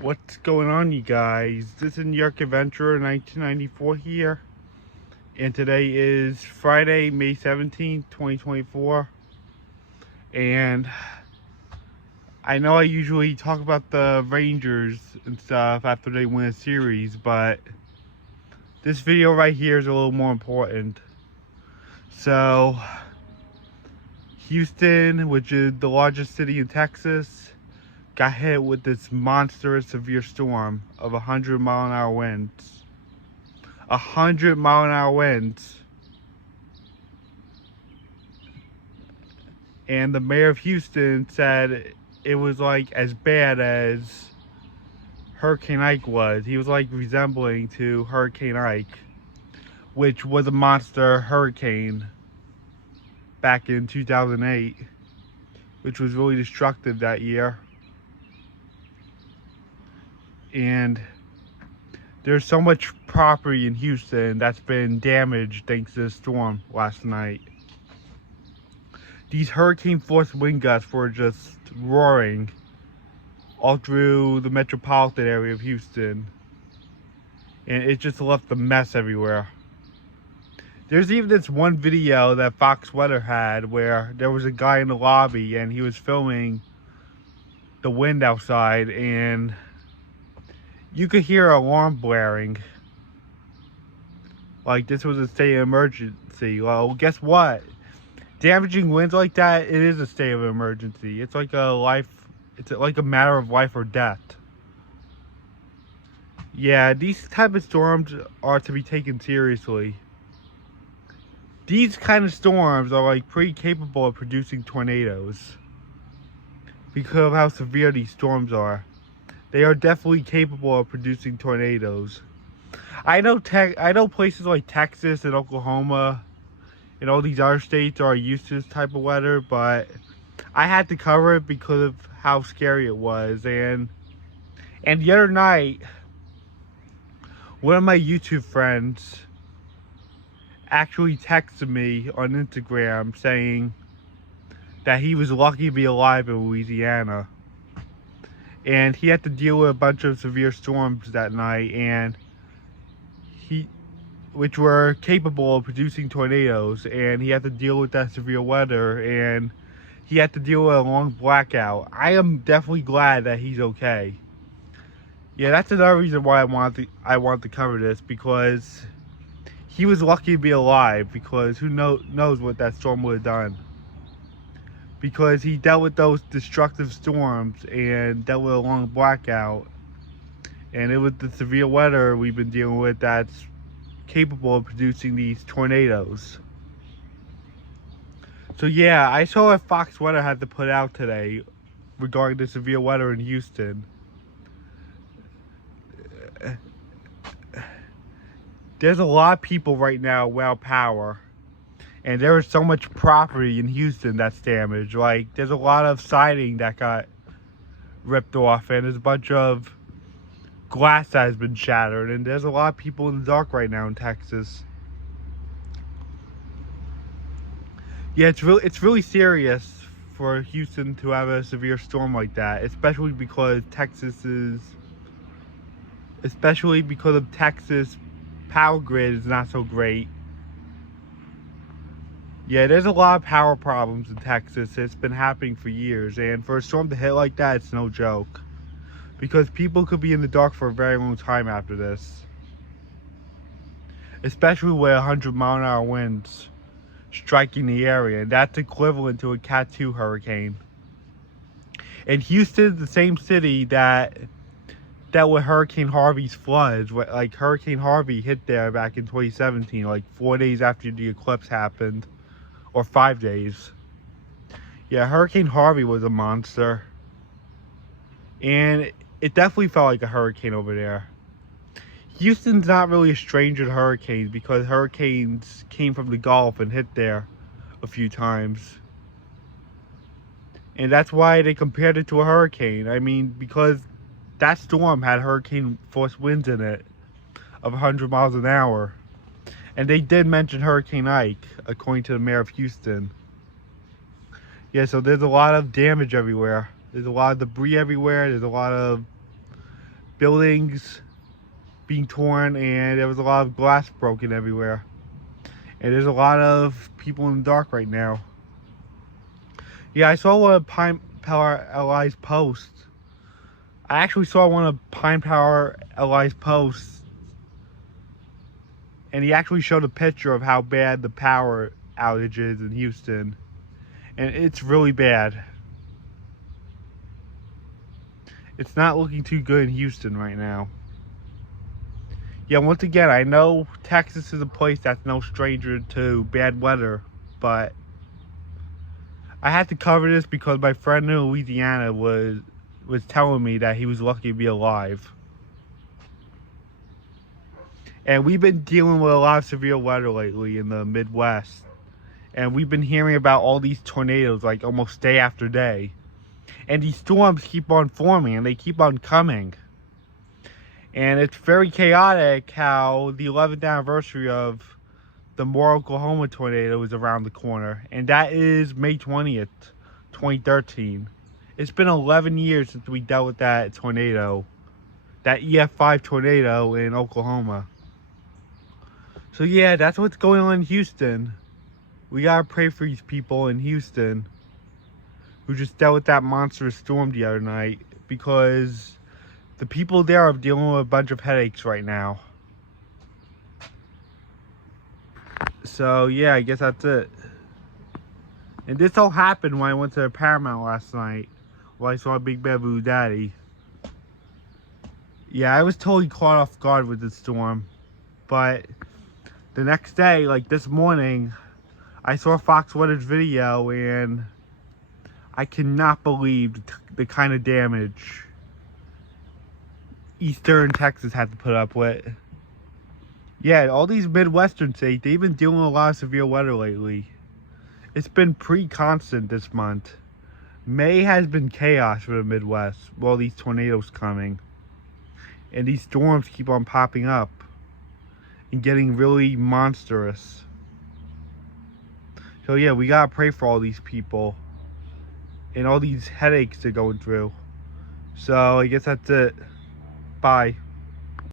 What's going on, you guys? This is New York Adventurer 1994 here, and today is Friday, May 17th, 2024. And I know I usually talk about the Rangers and stuff after they win a series, but this video right here is a little more important. So, Houston, which is the largest city in Texas, got hit with this monstrous severe storm of 100-mile-an-hour winds. 100-mile-an-hour winds. And the mayor of Houston said it was like as bad as Hurricane Ike was. He was like resembling to Hurricane Ike, which was a monster hurricane back in 2008, which was really destructive that year. And there's so much property in Houston that's been damaged thanks to the storm last night. These hurricane force wind gusts were just roaring all through the metropolitan area of Houston, and it just left a mess everywhere. There's even this one video that Fox Weather had where there was a guy in the lobby and he was filming the wind outside, and you could hear an alarm blaring. Like this was a state of emergency. Well, guess what? Damaging winds like that, it is a state of emergency. It's like it's like a matter of life or death. Yeah, these type of storms are to be taken seriously. These kind of storms are like pretty capable of producing tornadoes because of how severe these storms are. They are definitely capable of producing tornadoes. I know places like Texas and Oklahoma and all these other states are used to this type of weather, but I had to cover it because of how scary it was. And the other night, one of my YouTube friends actually texted me on Instagram saying that he was lucky to be alive in Louisiana. And he had to deal with a bunch of severe storms that night, and which were capable of producing tornadoes, and he had to deal with that severe weather, and he had to deal with a long blackout. I am definitely glad that he's okay. Yeah, that's another reason why I want to cover this, because he was lucky to be alive, because who knows what that storm would have done. Because he dealt with those destructive storms and dealt with a long blackout. And it was the severe weather we've been dealing with that's capable of producing these tornadoes. So yeah, I saw what Fox Weather had to put out today regarding the severe weather in Houston. There's a lot of people right now without power. And there is so much property in Houston that's damaged. Like, there's a lot of siding that got ripped off, and there's a bunch of glass that has been shattered, and there's a lot of people in the dark right now in Texas. Yeah, it's really serious for Houston to have a severe storm like that, especially because of Texas power grid is not so great. Yeah, there's a lot of power problems in Texas. It's been happening for years, and for a storm to hit like that, it's no joke. Because people could be in the dark for a very long time after this. Especially with 100-mile-an-hour winds striking the area, and that's equivalent to a Cat 2 hurricane. And Houston is the same city that dealt with Hurricane Harvey's floods. Like, Hurricane Harvey hit there back in 2017, like 4 days after the eclipse happened. Or 5 days. Yeah, Hurricane Harvey was a monster. And it definitely felt like a hurricane over there. Houston's not really a stranger to hurricanes because hurricanes came from the Gulf and hit there a few times. And that's why they compared it to a hurricane. I mean, because that storm had hurricane force winds in it of 100 miles an hour. And they did mention Hurricane Ike, according to the mayor of Houston. Yeah, so there's a lot of damage everywhere. There's a lot of debris everywhere. There's a lot of buildings being torn, and there was a lot of glass broken everywhere. And there's a lot of people in the dark right now. Yeah, I saw one of Pine Power LI's posts. I actually saw one of Pine Power LI's posts, and he actually showed a picture of how bad the power outage is in Houston. And it's really bad. It's not looking too good in Houston right now. Yeah, once again, I know Texas is a place that's no stranger to bad weather, but I had to cover this because my friend in Louisiana was telling me that he was lucky to be alive. And we've been dealing with a lot of severe weather lately in the Midwest. And we've been hearing about all these tornadoes like almost day after day. And these storms keep on forming and they keep on coming. And it's very chaotic how the 11th anniversary of the Moore, Oklahoma tornado is around the corner. And that is May 20th, 2013. It's been 11 years since we dealt with that tornado. That EF5 tornado in Oklahoma. So yeah, that's what's going on in Houston. We gotta pray for these people in Houston who just dealt with that monstrous storm the other night, because the people there are dealing with a bunch of headaches right now. So yeah, I guess that's it. And this all happened when I went to Paramount last night, where I saw Big Bad Blue Daddy. Yeah, I was totally caught off guard with the storm. But the next day, like this morning, I saw Fox Weather's video, and I cannot believe the kind of damage Eastern Texas had to put up with. Yeah, all these Midwestern states, they've been dealing with a lot of severe weather lately. It's been pretty constant this month. May has been chaos for the Midwest with all these tornadoes coming. And these storms keep on popping up and getting really monstrous. So yeah, we gotta pray for all these people and all these headaches they're going through. So I guess that's it. Bye.